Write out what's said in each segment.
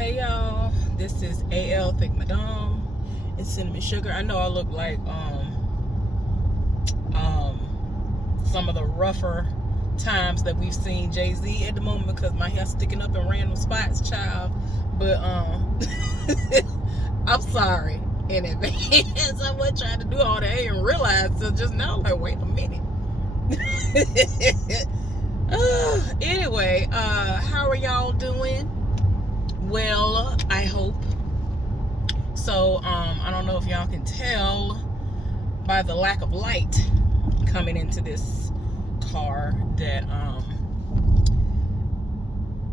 Hey y'all, this is AL Thick Madame. It's Cinnamon Sugar. I know I look like some of the rougher times that we've seen Jay-Z at the moment because my hair's sticking up in random spots, child. But I'm sorry in advance. I wasn't trying to do all that and realize so just now, like, wait a minute. Anyway, how are y'all doing? Well, I hope. So, I don't know if y'all can tell by the lack of light coming into this car that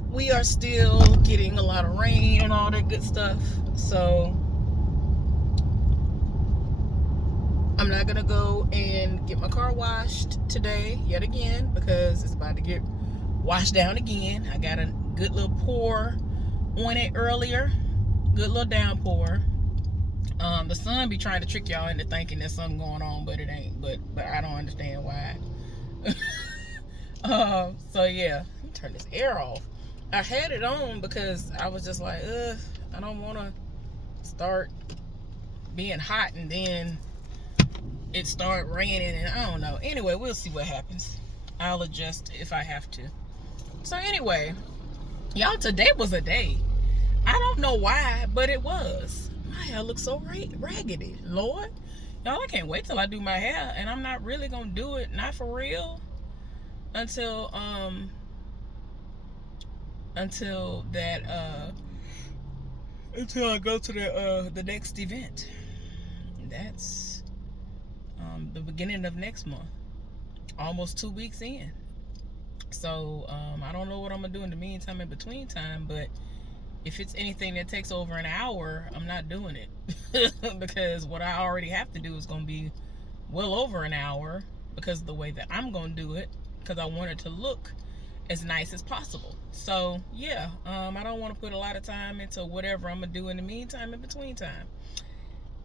we are still getting a lot of rain and all that good stuff. So, I'm not gonna go and get my car washed today yet again because it's about to get washed down again. I got a good little pour on it earlier, good little downpour. The sun be trying to trick y'all into thinking there's something going on, but it ain't. But I don't understand why. So yeah, let me turn this air off. I had it on because I was just like, I don't want to start being hot and then it start raining and I don't know. Anyway, we'll see what happens. I'll adjust if I have to. So anyway, y'all, today was a day. I don't know why, but it was. My hair looks so raggedy. Lord, y'all, I can't wait till I do my hair, and I'm not really gonna do it, not for real, until I go to the next event. That's the beginning of next month. Almost 2 weeks in. So I don't know what I'm gonna do in the meantime, in between time, but if it's anything that takes over an hour, I'm not doing it. Because what I already have to do is going to be well over an hour because of the way that I'm going to do it, because I want it to look as nice as possible. So yeah, I don't want to put a lot of time into whatever I'm going to do in the meantime, in between time.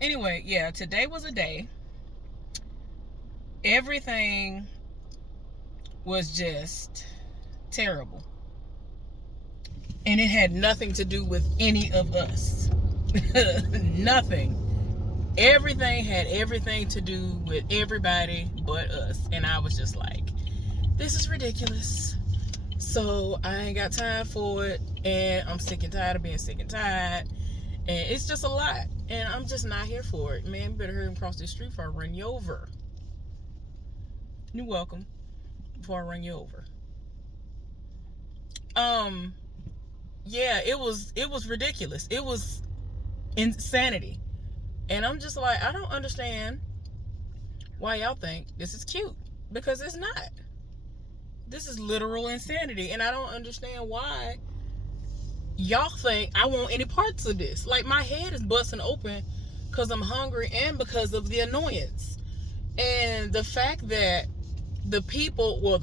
Anyway, yeah, today was a day. Everything was just terrible. And it had nothing to do with any of us. Nothing. Everything had everything to do with everybody but us. And I was just like, this is ridiculous. So I ain't got time for it. And I'm sick and tired of being sick and tired. And it's just a lot. And I'm just not here for it. Man, you better hurry and cross the street before I run you over. You're welcome. Before I run you over. Yeah, it was ridiculous. It was insanity. And I'm just like, I don't understand why y'all think this is cute. Because it's not. This is literal insanity. And I don't understand why y'all think I want any parts of this. Like, my head is busting open because I'm hungry and because of the annoyance. And the fact that the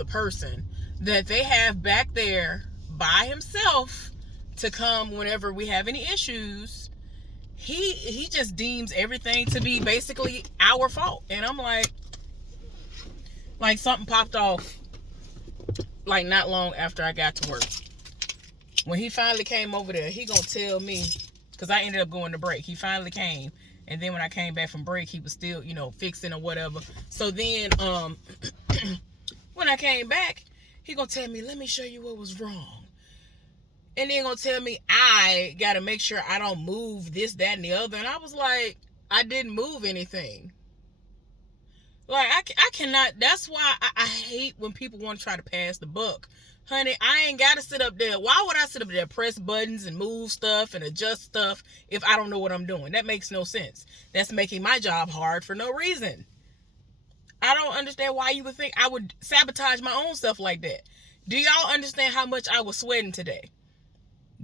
person that they have back there by himself to come whenever we have any issues, he just deems everything to be basically our fault. And I'm like something popped off like not long after I got to work. When he finally came over there, he gonna tell me, because I ended up going to break. He finally came, and then when I came back from break, he was still, fixing or whatever. So then when I came back, he gonna tell me, let me show you what was wrong. And then gonna tell me I gotta make sure I don't move this, that, and the other. And I was like, I didn't move anything. Like, I cannot. That's why I hate when people want to try to pass the buck. Honey, I ain't gotta sit up there. Why would I sit up there, press buttons and move stuff and adjust stuff if I don't know what I'm doing? That makes no sense. That's making my job hard for no reason. I don't understand why you would think I would sabotage my own stuff like that. Do y'all understand how much I was sweating today?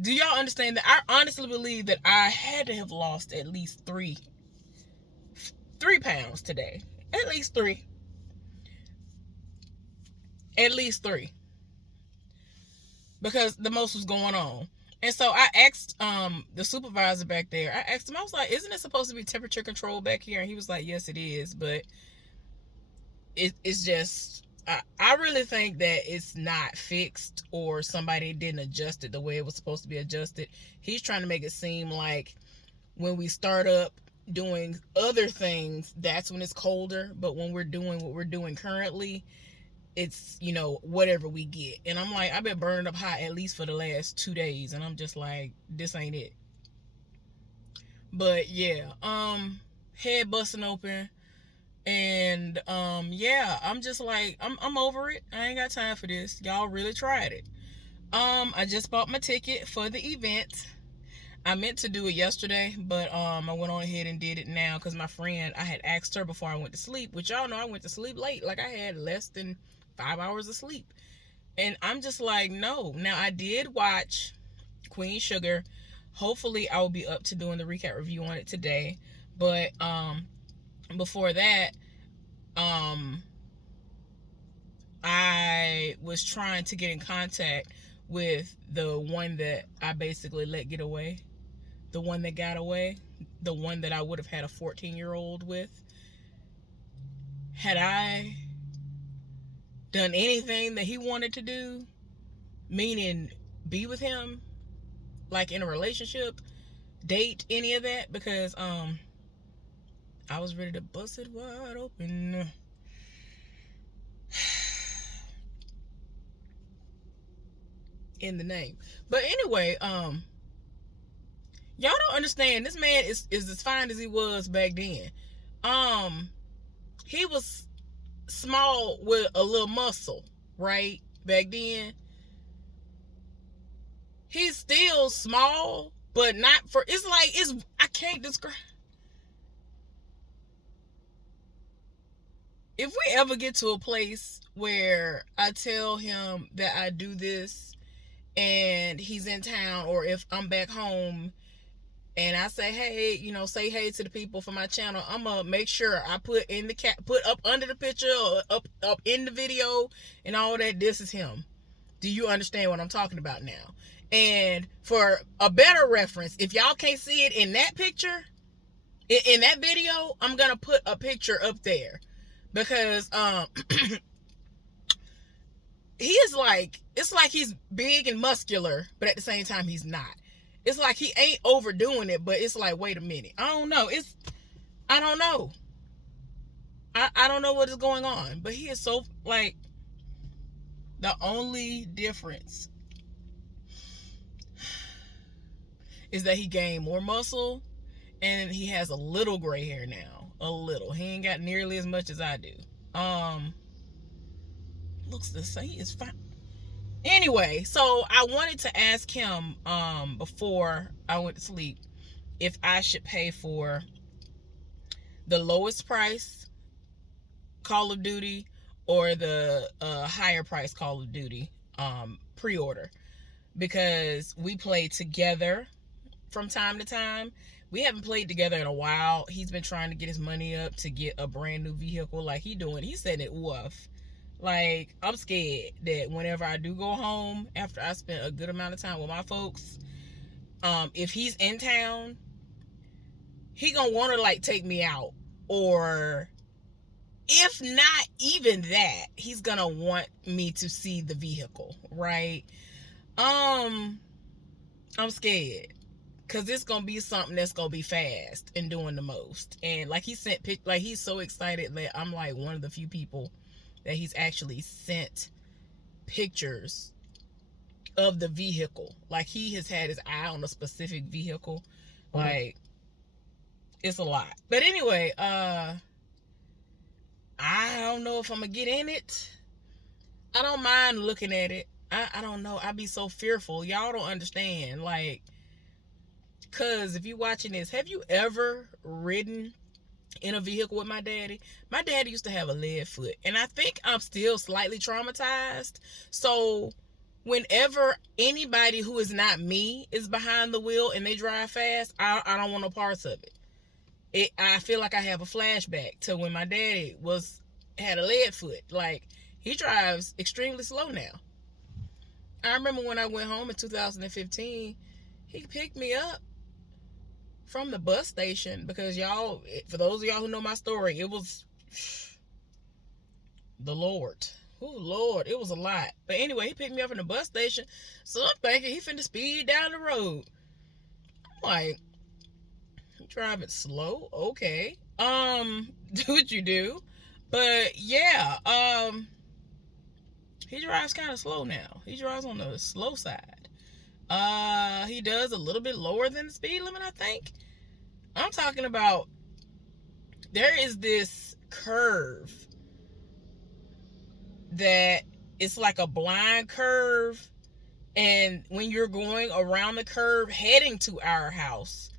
Do y'all understand that I honestly believe that I had to have lost at least 3 pounds today? At least 3. At least 3. Because the most was going on. And so I asked the supervisor back there, I asked him, I was like, isn't it supposed to be temperature control back here? And he was like, yes, it is. But it's just I really think that it's not fixed or somebody didn't adjust it the way it was supposed to be adjusted. He's trying to make it seem like when we start up doing other things, that's when it's colder. But when we're doing what we're doing currently, it's, whatever we get. And I'm like, I've been burning up hot at least for the last 2 days. And I'm just like, this ain't it. But yeah, head busting open. And yeah, I'm just like, I'm over it. I ain't got time for this. Y'all really tried it. I just bought my ticket for the event. I meant to do it yesterday, but I went on ahead and did it now because my friend, I had asked her before I went to sleep, which y'all know I went to sleep late. Like, I had less than 5 hours of sleep. And I'm just like, no. Now, I did watch Queen Sugar. Hopefully, I will be up to doing the recap review on it today. But before that, I was trying to get in contact with the one that I basically let get away. The one that got away. The one that I would have had a 14-year-old with. Had I done anything that he wanted to do, meaning be with him, like in a relationship, date, any of that, because I was ready to bust it wide open. In the name. But anyway, y'all don't understand, this man is as fine as he was back then. He was small with a little muscle, right? Back then. He's still small, but not for, I can't describe. If we ever get to a place where I tell him that I do this and he's in town, or if I'm back home and I say, hey, say hey to the people for my channel, I'm gonna make sure I put up under the picture or up in the video and all that, this is him. Do you understand what I'm talking about now? And for a better reference, if y'all can't see it in that picture, in that video, I'm gonna put a picture up there. Because he is like, it's like he's big and muscular, but at the same time he's not. It's like he ain't overdoing it, but it's like, wait a minute. I don't know. I don't know. I don't know what is going on. But he is so, like, the only difference is that he gained more muscle and he has a little gray hair now. A little. He ain't got nearly as much as I do. Looks the same. It's fine. Anyway, so I wanted to ask him before I went to sleep if I should pay for the lowest price Call of Duty or the higher price Call of Duty pre-order, because we play together from time to time. We haven't played together in a while. He's been trying to get his money up to get a brand new vehicle like he's setting it rough. Like, I'm scared that whenever I do go home after I spent a good amount of time with my folks, if he's in town, he gonna want to like take me out, or if not even that, he's gonna want me to see the vehicle, right? I'm scared. Cause it's gonna be something that's gonna be fast and doing the most. And like he sent like he's so excited that I'm like one of the few people that he's actually sent pictures of the vehicle. Like, he has had his eye on a specific vehicle. Like, it's a lot. But anyway, I don't know if I'm gonna get in it. I don't mind looking at it. I don't know. I be so fearful. Y'all don't understand. Like, cause if you watching this, have you ever ridden in a vehicle with my daddy? My daddy used to have a lead foot, and I think I'm still slightly traumatized. So whenever anybody who is not me is behind the wheel and they drive fast, I don't want no parts of it. I feel like I have a flashback to when my daddy had a lead foot. Like, he drives extremely slow now. I remember when I went home in 2015, he picked me up from the bus station, because y'all, for those of y'all who know my story, it was the Lord. oh Lord, it was a lot. But anyway, he picked me up from the bus station, so I'm thinking he finna speed down the road. I'm like, you driving slow? Okay. Do what you do. But yeah, he drives kind of slow now. He drives on the slow side. He does a little bit lower than the speed limit, I think. I'm talking about, there is this curve that it's like a blind curve, and when you're going around the curve heading to our house,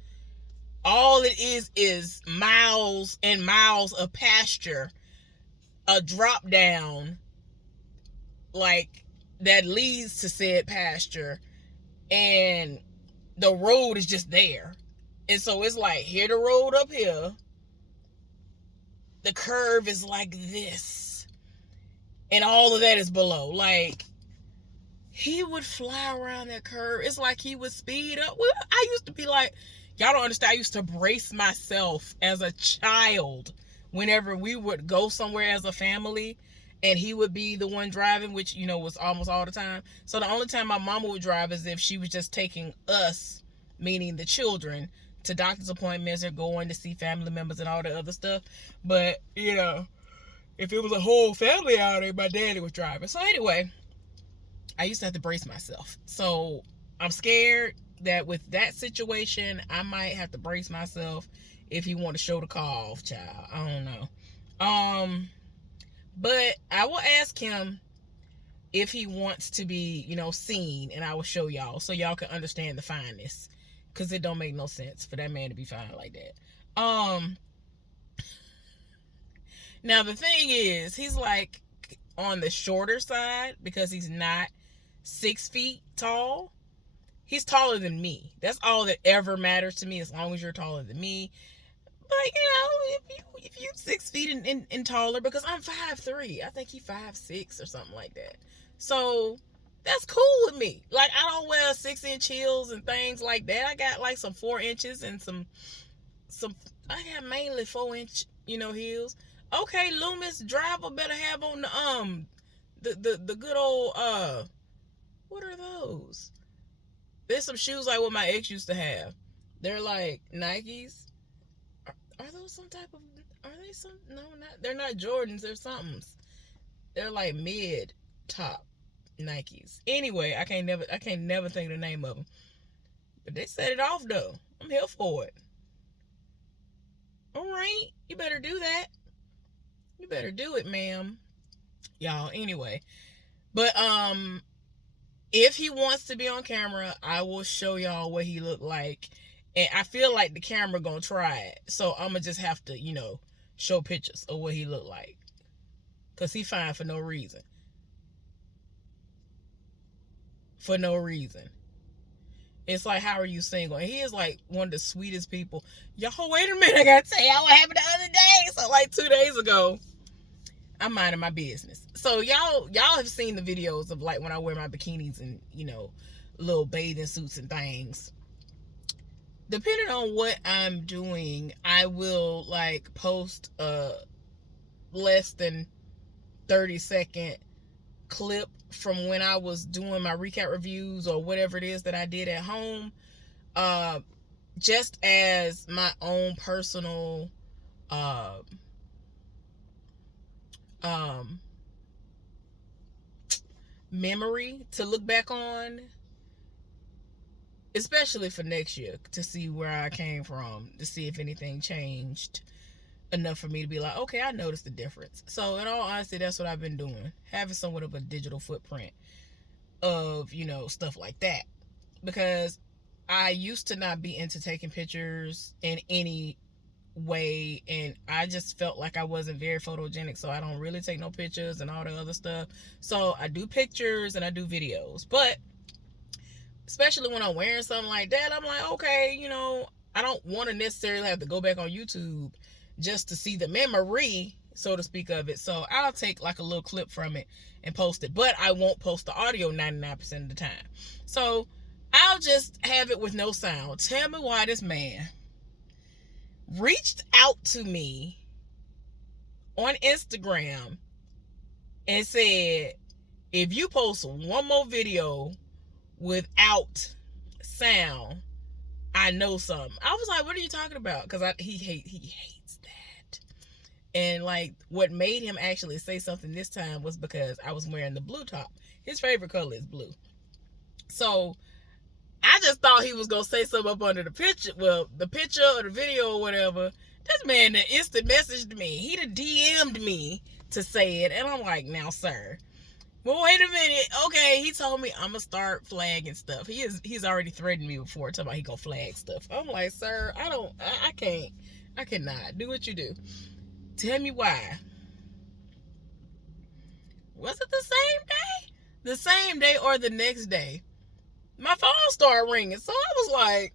all it is miles and miles of pasture, a drop down like that leads to said pasture, and the road is just there. And so it's like, here the road up here, the curve is like this, and all of that is below. Like, he would fly around that curve. It's like he would speed up. Well, I used to be like, y'all don't understand, I used to brace myself as a child whenever we would go somewhere as a family and he would be the one driving, which, you know, was almost all the time. So the only time my mama would drive is if she was just taking us, meaning the children, to doctor's appointments or going to see family members and all the other stuff. But, you know, if it was a whole family out there, my daddy was driving. So anyway, I used to have to brace myself. So I'm scared that with that situation, I might have to brace myself if he want to show the car off, child. I don't know. But I will ask him if he wants to be, you know, seen, and I will show y'all so y'all can understand the fineness, because it don't make no sense for that man to be fine like that. Now the thing is, he's like on the shorter side because he's not 6 feet tall. He's taller than me. That's all that ever matters to me, as long as you're taller than me. But, you know, if you 6 feet and taller, because I'm 5'3", I think he's 5'6" or something like that. So that's cool with me. Like, I don't wear 6-inch heels and things like that. I got like some 4 inches and some I got mainly 4-inch, you know, heels. Okay, Loomis, driver better have on the good old what are those? There's some shoes like what my ex used to have. They're like Nikes. Are those some type of, are they some, no, not, they're not Jordans, they're somethings. They're like mid top Nikes. Anyway, I can't never think of the name of them. But they set it off though. I'm here for it. All right, you better do that. You better do it, ma'am. Y'all, anyway. But if he wants to be on camera, I will show y'all what he looked like. And I feel like the camera gonna try it. So I'm gonna just have to, you know, show pictures of what he looked like. Because he fine for no reason. For no reason. It's like, how are you single? And he is like one of the sweetest people. Y'all, wait a minute. I gotta tell y'all what happened the other day. So like 2 days ago, I'm minding my business. So y'all have seen the videos of like when I wear my bikinis and, you know, little bathing suits and things. Depending on what I'm doing, I will like post a less than 30-second clip from when I was doing my recap reviews or whatever it is that I did at home, just as my own personal memory to look back on, especially for next year, to see where I came from, to see if anything changed enough for me to be like, okay, I noticed the difference. So in all honesty, that's what I've been doing, having somewhat of a digital footprint of, you know, stuff like that, because I used to not be into taking pictures in any way, and I just felt like I wasn't very photogenic, so I don't really take no pictures and all the other stuff. So I do pictures and I do videos, but especially when I'm wearing something like that, I'm like, okay, you know, I don't want to necessarily have to go back on YouTube just to see the memory, so to speak, of it. So I'll take like a little clip from it and post it, but I won't post the audio 99% of the time. So I'll just have it with no sound. Tell me why this man reached out to me on Instagram and said, if you post one more video without sound, I know something. I was like, what are you talking about? Because he hates that. And like, what made him actually say something this time was because I was wearing the blue top. His favorite color is blue. So I just thought he was gonna say something up under the picture. Well, the picture or the video or whatever. This man that instant messaged me. He done DM'd me to say it, and I'm like, now, sir. Well, wait a minute. Okay, he told me I'm gonna start flagging stuff. He's already threatened me before, talking about he gonna flag stuff. I'm like, sir, I can't, I cannot do what you do. Tell me why. Was it the same day? The same day or the next day? My phone started ringing, so I was like,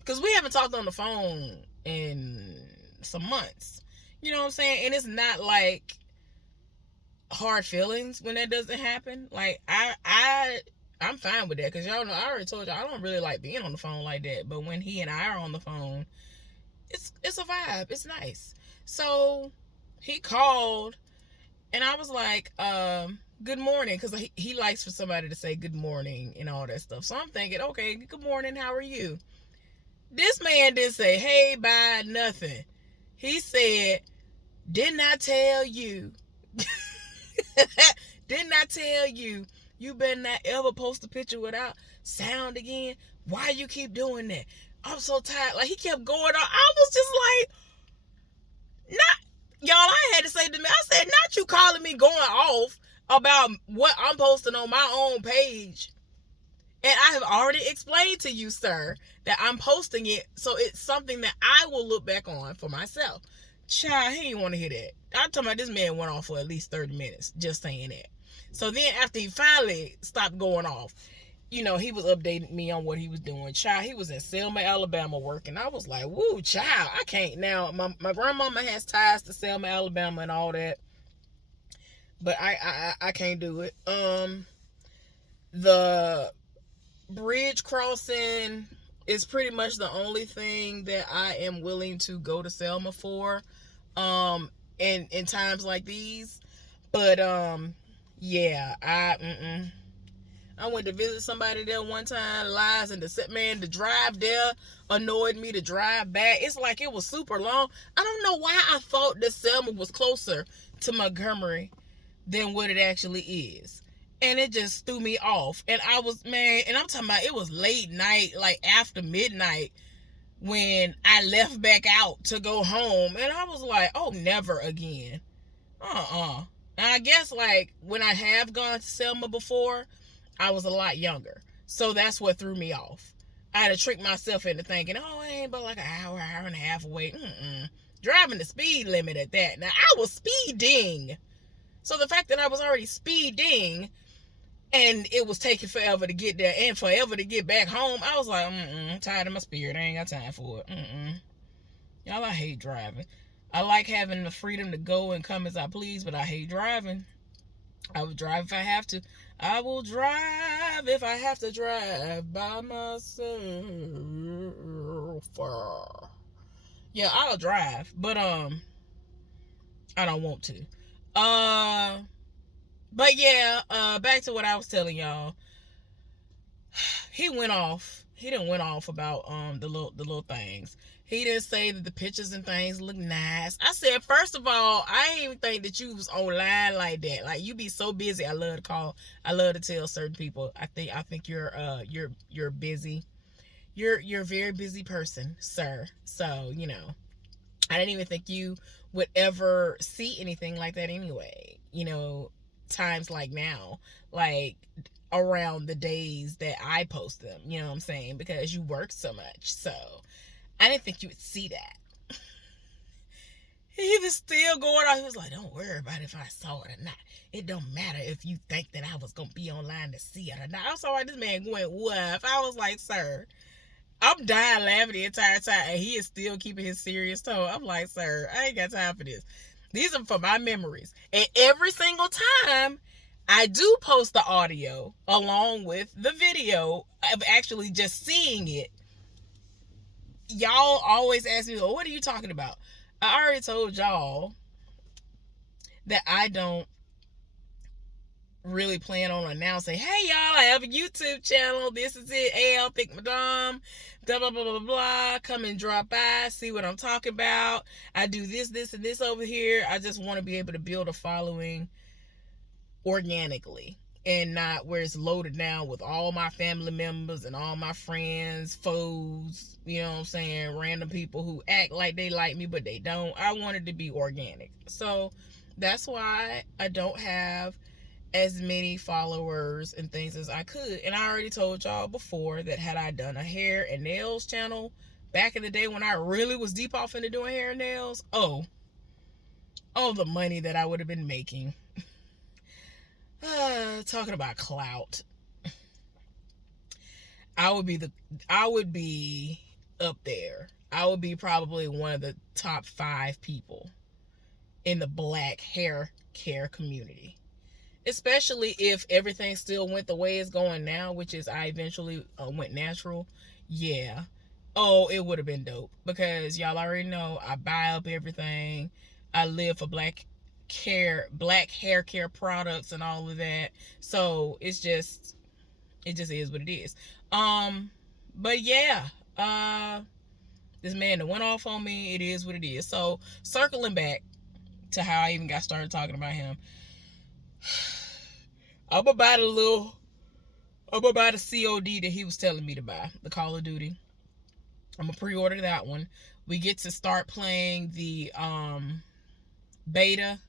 because we haven't talked on the phone in some months. You know what I'm saying? And it's not like hard feelings when that doesn't happen. Like I'm fine with that, because y'all know I already told you I don't really like being on the phone like that. But when he and I are on the phone, it's a vibe. It's nice. So he called, and I was like, good morning, because he likes for somebody to say good morning and all that stuff. So I'm thinking, okay, good morning, how are you? This man didn't say, hey, bye, nothing. He said, didn't I tell you? Didn't I tell you? You better not ever post a picture without sound again. Why you keep doing that? I'm so tired. Like, he kept going on. I was just like, not, y'all, I had to say to me, I said, not you calling me going off about what I'm posting on my own page. And I have already explained to you, sir, that I'm posting it so it's something that I will look back on for myself. Child, he didn't want to hear that. I'm talking about this man went off for at least 30 minutes just saying that. So then after he finally stopped going off, you know, he was updating me on what he was doing. Child, he was in Selma, Alabama working. I was like, woo, child, I can't now. My grandmama has ties to Selma, Alabama and all that. But I can't do it. The bridge crossing is pretty much the only thing that I am willing to go to Selma for in times like these. But yeah, I went to visit somebody there one time, lies, and the drive there annoyed me. The drive back, it's like it was super long. I don't know why I thought that Selma was closer to Montgomery than what it actually is. And it just threw me off. And I was, man, and I'm talking about it was late night, like after midnight, when I left back out to go home. And I was like, oh, never again. And I guess, like, when I have gone to Selma before, I was a lot younger. So that's what threw me off. I had to trick myself into thinking, oh, it ain't but like an hour and a half away. Driving the speed limit at that. Now, I was speeding. So the fact that I was already speeding and it was taking forever to get there and forever to get back home, I was like, I'm tired of my spirit. I ain't got time for it. Y'all, I hate driving. I like having the freedom to go and come as I please, but I hate driving. I will drive if I have to. I will drive if I have to drive by myself. Yeah, I'll drive, but I don't want to. But yeah, back to what I was telling y'all. He went off. He didn't went off about the little things. He didn't say that the pictures and things look nice. I said, first of all, I didn't even think that you was online like that. Like, you be so busy. I love to call. I love to tell certain people. I think you're busy. You're a very busy person, sir. So, you know, I didn't even think you would ever see anything like that anyway. You know, times like now, like around the days that I post them, you know what I'm saying? Because you work so much. So I didn't think you would see that. He was still going on. He was like, don't worry about if I saw it or not. It don't matter if you think that I was going to be online to see it or not. I saw this man going, what? I was like, sir, I'm dying laughing the entire time, and he is still keeping his serious tone. I'm like, sir, I ain't got time for this. These are for my memories. And every single time I do post the audio along with the video of actually just seeing it, y'all always ask me, well, what are you talking about? I already told y'all that I don't really plan on announcing, hey y'all, I have a YouTube channel, this is it, AL Thick Madame, blah blah blah blah blah, come and drop by, see what I'm talking about, I do this and this over here. I just want to be able to build a following organically, and not where it's loaded down with all my family members and all my friends, foes, you know what I'm saying, random people who act like they like me but they don't. I want it to be organic. So that's why I don't have as many followers and things as I could. And I already told y'all before that had I done a hair and nails channel back in the day when I really was deep off into doing hair and nails, oh, the money that I would have been making. Talking about clout. I would be up there. I would be probably one of the top 5 people in the black hair care community. Especially if everything still went the way it's going now, which is I eventually went natural. Yeah. Oh, it would have been dope. Because y'all already know I buy up everything. I live for black hair care products and all of that. So it just is what it is. But yeah. This man that went off on me, it is what it is. So circling back to how I even got started talking about him. I'm about the COD that he was telling me to buy, the Call of Duty. I'm gonna pre-order that one. We get to start playing the beta,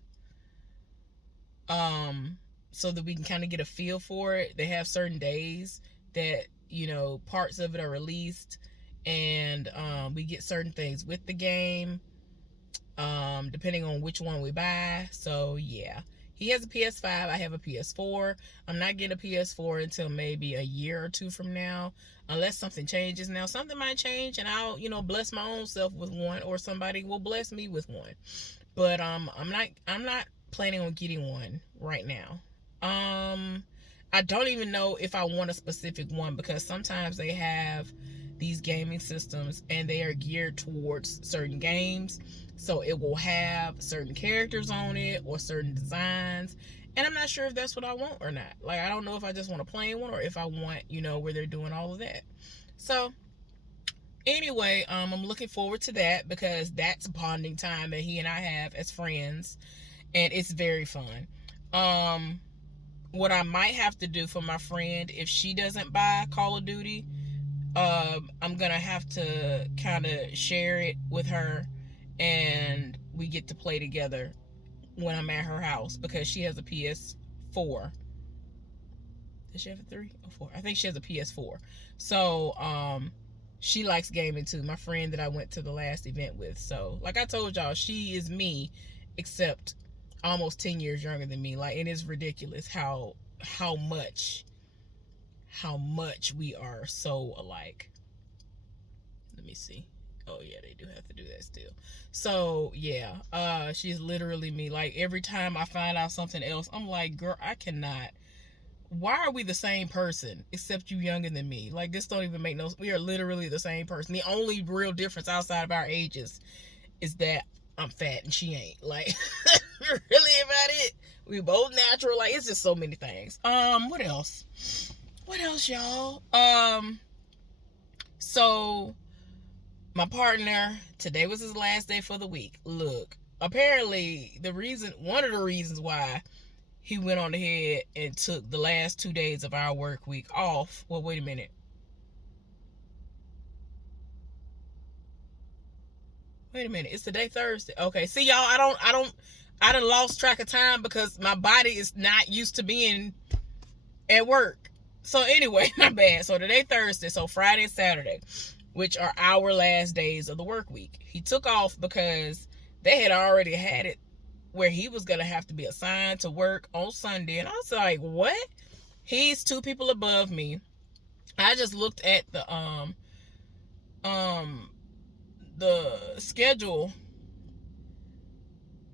so that we can kind of get a feel for it. They have certain days that, you know, parts of it are released, and we get certain things with the game, depending on which one we buy. So yeah. He has a PS5. I have a PS4. I'm not getting a PS4 until maybe a year or 2 from now, unless something changes. Now, something might change, and I'll, you know, bless my own self with one, or somebody will bless me with one. But I'm not planning on getting one right now. I don't even know if I want a specific one, because sometimes they have these gaming systems and they are geared towards certain games. So it will have certain characters on it or certain designs. And I'm not sure if that's what I want or not. Like, I don't know if I just want a plain one or if I want, you know, where they're doing all of that. So anyway, I'm looking forward to that, because that's bonding time that he and I have as friends. And it's very fun. What I might have to do for my friend, if she doesn't buy Call of Duty, I'm gonna have to kind of share it with her, and we get to play together when I'm at her house, because she has a PS4. Does she have a 3 or 4? I think she has a PS4. So she likes gaming too, my friend that I went to the last event with. So like I told y'all, she is me, except almost 10 years younger than me. Like, it is ridiculous how much we are so alike. Let me see. Oh yeah, they do have to do that still. So yeah, she's literally me. Like, every time I find out something else, I'm like, girl, I cannot. Why are we the same person, except you younger than me? Like, this don't even make no. We are literally the same person. The only real difference outside of our ages is that I'm fat and she ain't. Like, really about it. We both natural. Like, it's just so many things. What else? What else, y'all? So my partner, today was his last day for the week. Look, apparently one of the reasons why he went on ahead and took the last 2 days of our work week off. Well, wait a minute. It's today Thursday. Okay, see y'all, I done lost track of time because my body is not used to being at work. So anyway, my bad. So today Thursday, so Friday and Saturday, which are our last days of the work week. He took off because they had already had it where he was gonna have to be assigned to work on Sunday. And I was like, what? He's 2 people above me. I just looked at the schedule.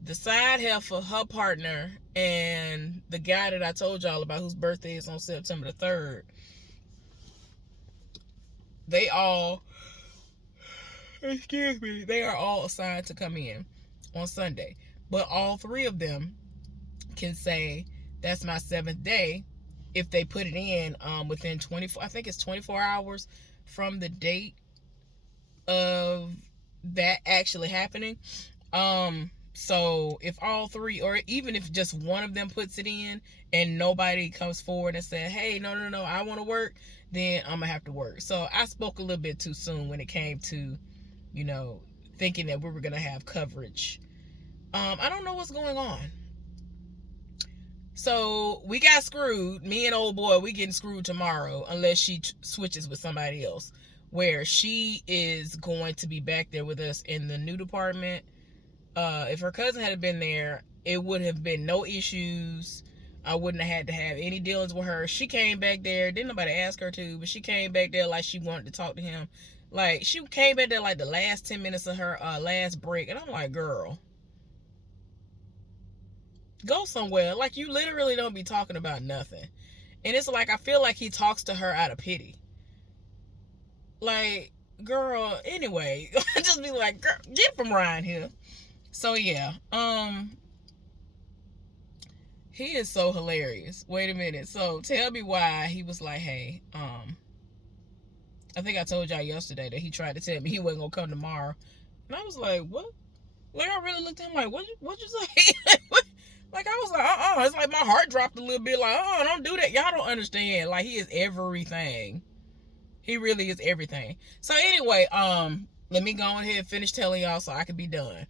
The side heifer, her partner, and the guy that I told y'all about, whose birthday is on September the 3rd, they are all assigned to come in on Sunday. But all 3 of them can say that's my 7th day. If they put it in within 24, I think it's 24 hours from the date of that actually happening. So if all three, or even if just one of them puts it in and nobody comes forward and said, hey, no, I want to work, then I'm gonna have to work. So I spoke a little bit too soon when it came to, thinking that we were gonna have coverage. I don't know what's going on. So we got screwed. Me and old boy, we getting screwed tomorrow unless she switches with somebody else, where she is going to be back there with us in the new department. If her cousin had been there, it would have been no issues. I wouldn't have had to have any dealings with her. She came back there. Didn't nobody ask her to, but she came back there like she wanted to talk to him. Like, she came back there like the last 10 minutes of her last break. And I'm like, girl, go somewhere. Like, you literally don't be talking about nothing. And it's like, I feel like he talks to her out of pity. Like, girl, anyway, I just be like, girl, get from around here. So yeah, he is so hilarious. Wait a minute. So tell me why he was like, hey, I think I told y'all yesterday that he tried to tell me he wasn't gonna come tomorrow. And I was like, what? Like, I really looked at him like, what'd you say? Like, I was like, it's like my heart dropped a little bit. Like, don't do that. Y'all don't understand. Like, he is everything. He really is everything. So anyway, let me go ahead and finish telling y'all so I can be done.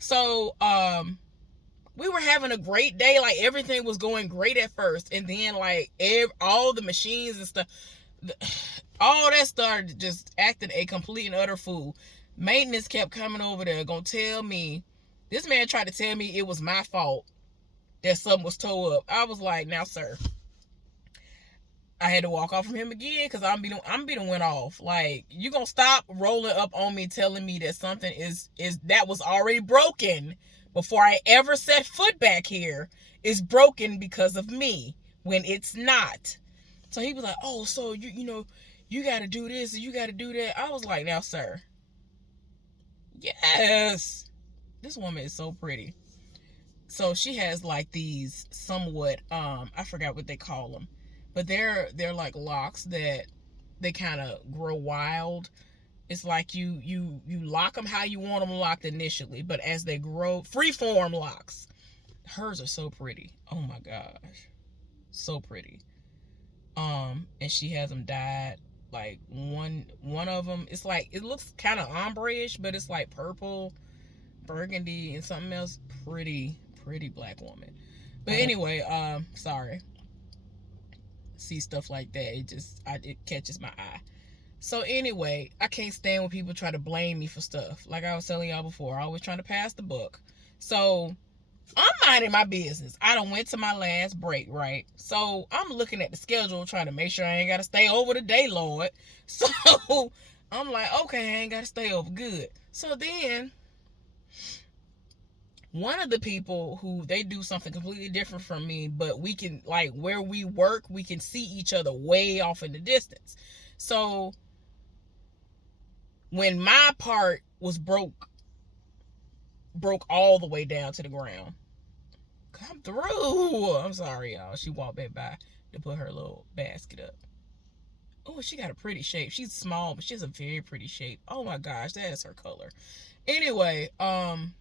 So, we were having a great day. Like, everything was going great at first. And then, like, all the machines and stuff, all that started just acting a complete and utter fool. Maintenance kept coming over there, gonna tell me, this man tried to tell me it was my fault that something was towed up. I was like, now, sir, I had to walk off from him again because I'm being went off. Like, you gonna stop rolling up on me telling me that something is that was already broken before I ever set foot back here is broken because of me when it's not. So he was like, oh, so you got to do this and you got to do that. I was like, now, sir, yes, this woman is so pretty. So she has like these somewhat, I forgot what they call them, but they're like locks that they kind of grow wild. It's like you lock them how you want them locked initially, but as they grow, freeform locks. Hers are so pretty. Oh my gosh, so pretty. And she has them dyed. Like one of them, it's like, it looks kind of ombre-ish, but it's like purple, burgundy, and something else. Pretty black woman. But anyway, sorry. See stuff like that, it catches my eye. So anyway, I can't stand when people try to blame me for stuff. Like I was telling y'all before, I always trying to pass the buck. So I'm minding my business. I done went to my last break, right? So I'm looking at the schedule, trying to make sure I ain't got to stay over today, Lord. So I'm like, okay, I ain't got to stay over. Good. So then one of the people who, they do something completely different from me, but we can, like, where we work, we can see each other way off in the distance. So when my part was broke all the way down to the ground. Come through. I'm sorry, y'all. She walked back by to put her little basket up. Oh, she got a pretty shape. She's small, but she has a very pretty shape. Oh my gosh, that is her color. Anyway, when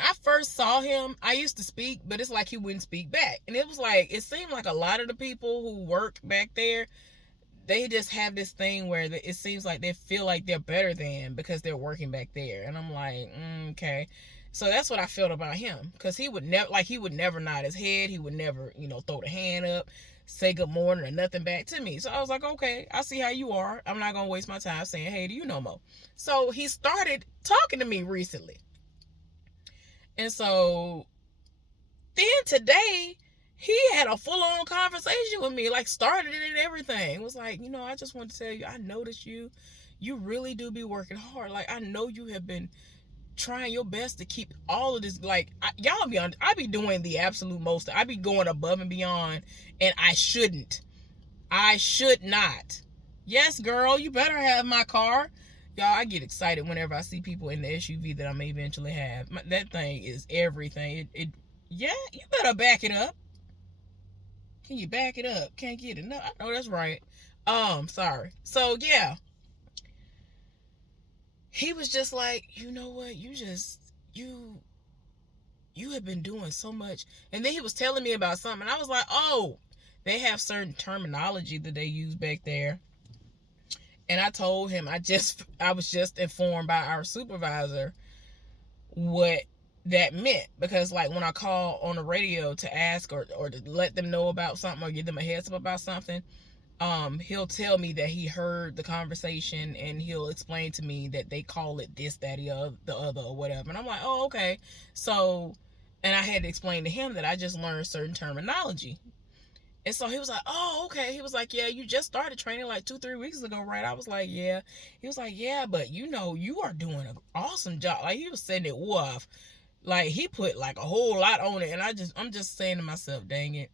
I first saw him, I used to speak, but it's like he wouldn't speak back. And it was like, it seemed like a lot of the people who work back there, they just have this thing where it seems like they feel like they're better than because they're working back there. And I'm like, okay. So that's what I felt about him, because he would never nod his head. He would never, throw the hand up, say good morning or nothing back to me. So I was like, okay, I see how you are. I'm not going to waste my time saying, hey, do you know Mo? So he started talking to me recently. And so then today, he had a full-on conversation with me, like started it and everything. It was like, I just want to tell you, I noticed you really do be working hard. Like, I know you have been trying your best to keep all of this, like, I be doing the absolute most. I be going above and beyond, and I should not. Yes, girl, you better have my car. Y'all, I get excited whenever I see people in the SUV that I may eventually have. That thing is everything. Yeah, you better back it up. Can you back it up? Can't get it. No, I know that's right. Sorry. So yeah, he was just like, you know what? You you have been doing so much. And then he was telling me about something, and I was like, oh, they have certain terminology that they use back there. And I told him I was just informed by our supervisor what that meant, because like when I call on the radio to ask or to let them know about something or give them a heads up about something, he'll tell me that he heard the conversation and he'll explain to me that they call it this, that, the other, or whatever. And I'm like, oh, okay. So, and I had to explain to him that I just learned certain terminology. And so he was like, oh, okay. He was like, yeah, you just started training like 2-3 weeks ago, right? I was like, yeah. He was like, yeah, but you know, you are doing an awesome job. Like, he was saying it woof. Like, he put like a whole lot on it. And I'm just saying to myself, dang it.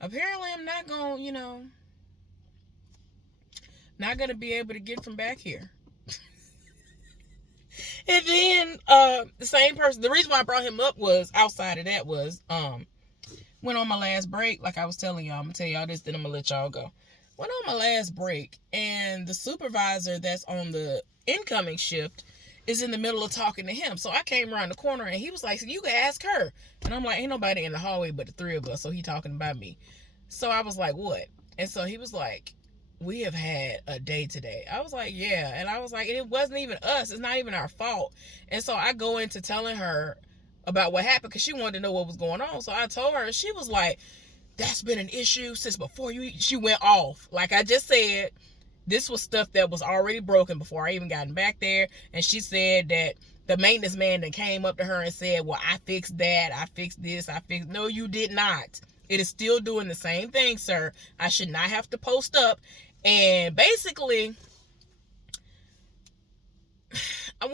Apparently I'm not gonna be able to get from back here. And then the same person, the reason why I brought him up was outside of that was went on my last break, like I was telling y'all. I'm gonna tell y'all this, then I'm gonna let y'all go. Went on my last break, and the supervisor that's on the incoming shift is in the middle of talking to him. So I came around the corner and he was like, so you can ask her. And I'm like, ain't nobody in the hallway but the three of us, so he talking about me. So I was like, what? And so he was like, we have had a day today. I was like, yeah. And I was like, it wasn't even us. It's not even our fault. And so I go into telling her about what happened because she wanted to know what was going on. So I told her. She was like, that's been an issue since before you. She went off. Like I just said, this was stuff that was already broken before I even gotten back there. And she said that the maintenance man that came up to her and said, well, I fixed that. I fixed this. No, you did not. It is still doing the same thing, sir. I should not have to post up. And basically, I'm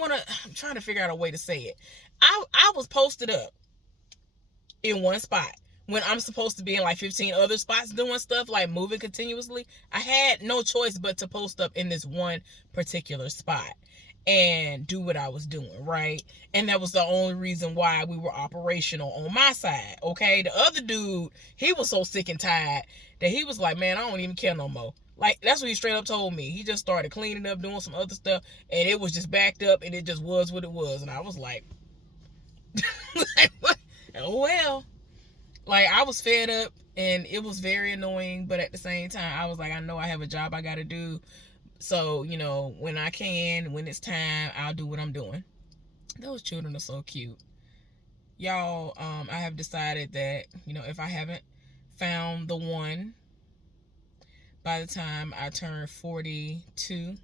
trying to figure out a way to say it. I was posted up in one spot when I'm supposed to be in like 15 other spots doing stuff, like moving continuously. I had no choice but to post up in this one particular spot and do what I was doing, right? And that was the only reason why we were operational on my side, okay? The other dude, he was so sick and tired that he was like, man, I don't even care no more. Like, that's what he straight up told me. He just started cleaning up, doing some other stuff, and it was just backed up, and it just was what it was. And I was like, oh, well. Like, I was fed up, and it was very annoying, but at the same time, I was like, I know I have a job I got to do. So, you know, when I can, when it's time, I'll do what I'm doing. Those children are so cute. Y'all, I have decided that, you know, if I haven't found the one by the time I turn 42,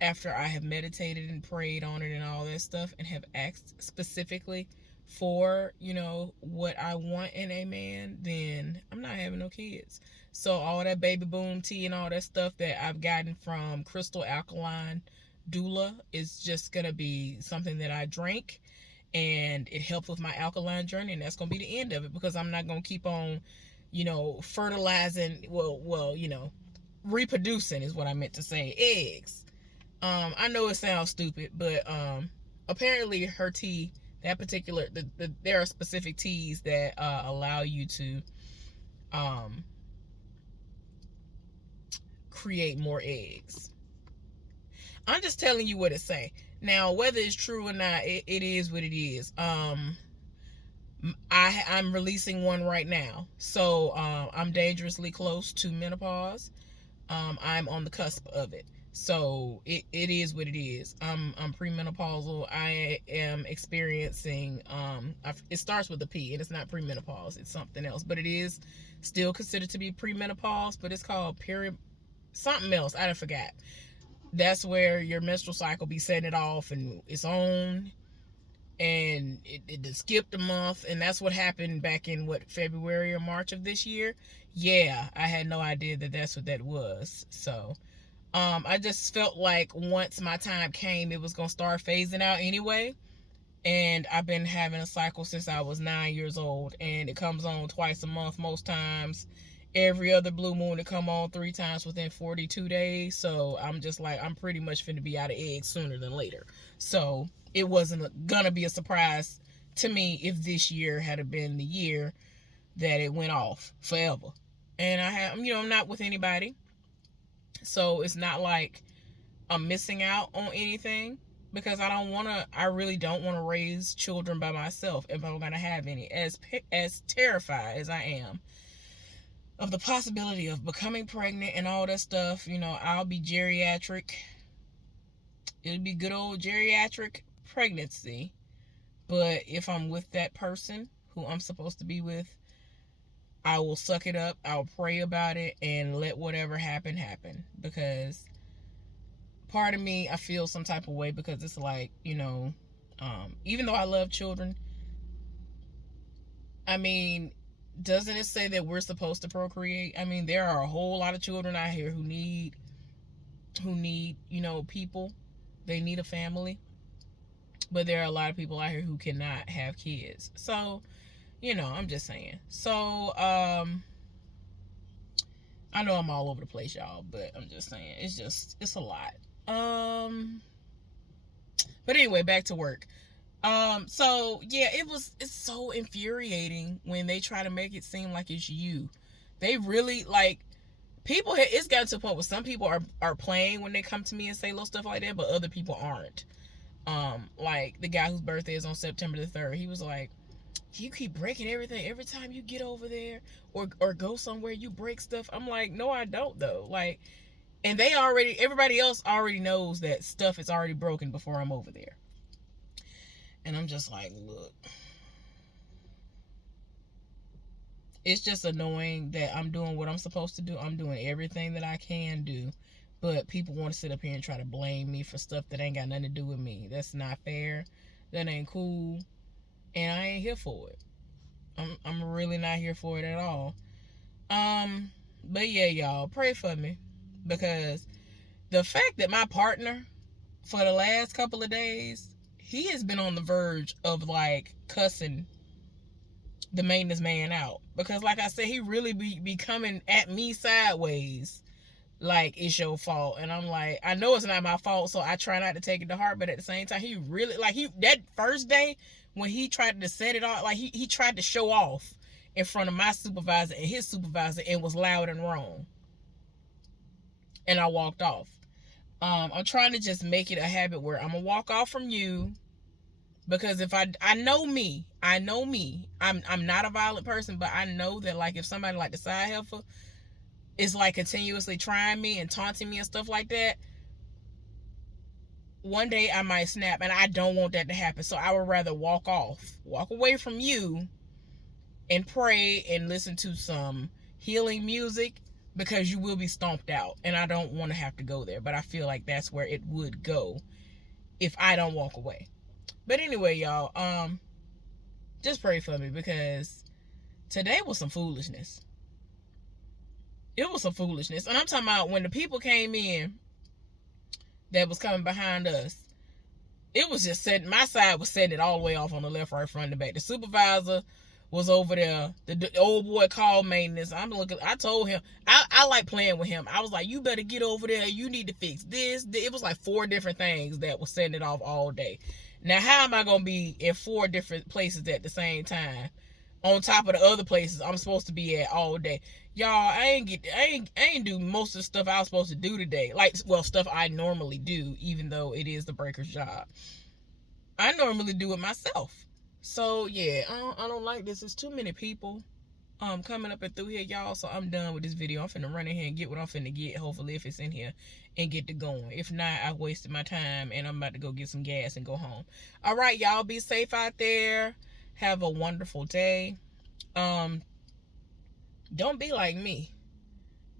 after I have meditated and prayed on it and all that stuff, and have asked specifically for, you know, what I want in a man, then I'm not having no kids. So all that baby boom tea and all that stuff that I've gotten from Crystal Alkaline Doula is just gonna be something that I drink, and it helped with my alkaline journey, and that's gonna be the end of it, because I'm not gonna keep on, you know, fertilizing, well, you know, reproducing is what I meant to say, eggs. I know it sounds stupid, but apparently her tea, that particular, there are specific teas that allow you to create more eggs. I'm just telling you what it say. Now, whether it's true or not, it is what it is. I'm releasing one right now, so I'm dangerously close to menopause. I'm on the cusp of it, so it is what it is. I'm premenopausal. I am experiencing it starts with a P, and it's not premenopause, it's something else, but it is still considered to be premenopause, but it's called something else, I forgot. That's where your menstrual cycle be setting it off and it's on, and it skipped a month, and that's what happened back in February or March of this year. Yeah, I had no idea that that's what that was. So I just felt like once my time came, it was gonna start phasing out anyway. And I've been having a cycle since I was 9 years old, and it comes on twice a month most times. Every other blue moon, it come on 3 times within 42 days. So I'm just like, I'm pretty much finna be out of eggs sooner than later. So it wasn't gonna be a surprise to me if this year had been the year that it went off forever. And I'm not with anybody. So it's not like I'm missing out on anything, because I really don't want to raise children by myself if I'm going to have any. As terrified as I am of the possibility of becoming pregnant and all that stuff, I'll be geriatric. It'll be good old geriatric pregnancy. But if I'm with that person who I'm supposed to be with, I will suck it up. I'll pray about it and let whatever happen. Because part of me, I feel some type of way, because it's like, even though I love children, I mean, doesn't it say that we're supposed to procreate? I mean, there are a whole lot of children out here who need, people. They need a family. But there are a lot of people out here who cannot have kids. So, I'm just saying. So, I know I'm all over the place, y'all, but I'm just saying, it's a lot. But anyway, back to work. So yeah, it's so infuriating when they try to make it seem like it's you. They really, like, people, it's gotten to a point where some people are playing when they come to me and say little stuff like that, but other people aren't. Like the guy whose birthday is on September the 3rd, he was like, you keep breaking everything. Every time you get over there or go somewhere, you break stuff. I'm like, no, I don't though. Like, and everybody else already knows that stuff is already broken before I'm over there. And I'm just like, look, it's just annoying that I'm doing what I'm supposed to do. I'm doing everything that I can do, but people want to sit up here and try to blame me for stuff that ain't got nothing to do with me. That's not fair. That ain't cool. And I ain't here for it. I'm really not here for it at all. But yeah, y'all, pray for me, because the fact that my partner, for the last couple of days, he has been on the verge of like cussing the maintenance man out, because like I said, he really be coming at me sideways like it's your fault. And I'm like, I know it's not my fault, so I try not to take it to heart, but at the same time, he really, like, that first day when he tried to set it off, like he tried to show off in front of my supervisor and his supervisor and was loud and wrong, and I walked off. I'm trying to just make it a habit where I'm gonna walk off from you, because if I know me, I'm not a violent person, but I know that, like, if somebody like the side heifer is like continuously trying me and taunting me and stuff like that, one day I might snap, and I don't want that to happen. So I would rather walk away from you and pray and listen to some healing music, because you will be stomped out, and I don't want to have to go there. But I feel like that's where it would go if I don't walk away. But anyway, y'all, just pray for me, because today was some foolishness. It was some foolishness. And I'm talking about when the people came in that was coming behind us, it was just setting, my side was setting it all the way off on the left, right, front, and back. The supervisor was over there. The old boy called maintenance. I told him, I like playing with him. I was like, you better get over there. You need to fix this. It was like 4 different things that was setting it off all day. Now, how am I going to be in 4 different places at the same time, on top of the other places I'm supposed to be at all day? Y'all, I ain't do most of the stuff I was supposed to do today. Like, well, stuff I normally do, even though it is the breaker's job. I normally do it myself. So yeah, I don't like this. There's too many people coming up and through here, y'all. So I'm done with this video. I'm finna run in here and get what I'm finna get, hopefully, if it's in here, and get to going. If not, I wasted my time, and I'm about to go get some gas and go home. All right, y'all, be safe out there. Have a wonderful day. Don't be like me.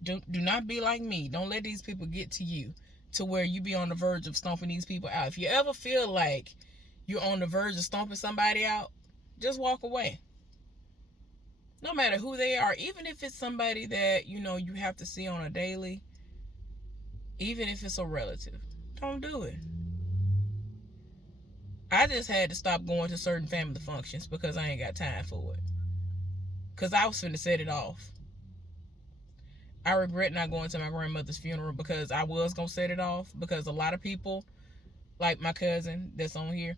Do not be like me. Don't let these people get to you to where you be on the verge of stomping these people out. If you ever feel like you're on the verge of stomping somebody out, just walk away. No matter who they are, even if it's somebody that, you have to see on a daily, even if it's a relative, don't do it. I just had to stop going to certain family functions because I ain't got time for it. Because I was finna set it off. I regret not going to my grandmother's funeral, because I was going to set it off, because a lot of people, like my cousin that's on here,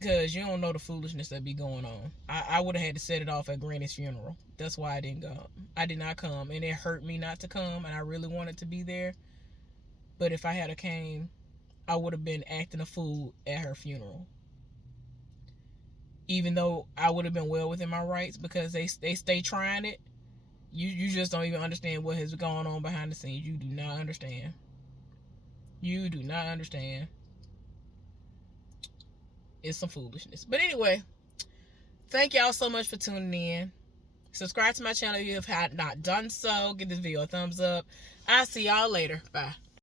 Because you don't know the foolishness that be going on. I would have had to set it off at Granny's funeral. That's why I didn't go. I did not come. And it hurt me not to come. And I really wanted to be there. But if I had came, I would have been acting a fool at her funeral. Even though I would have been well within my rights, because they stay trying it. You just don't even understand what has gone on behind the scenes. You do not understand. You do not understand. It's some foolishness. But anyway, thank y'all so much for tuning in. Subscribe to my channel if you have not done so. Give this video a thumbs up. I'll see y'all later. Bye.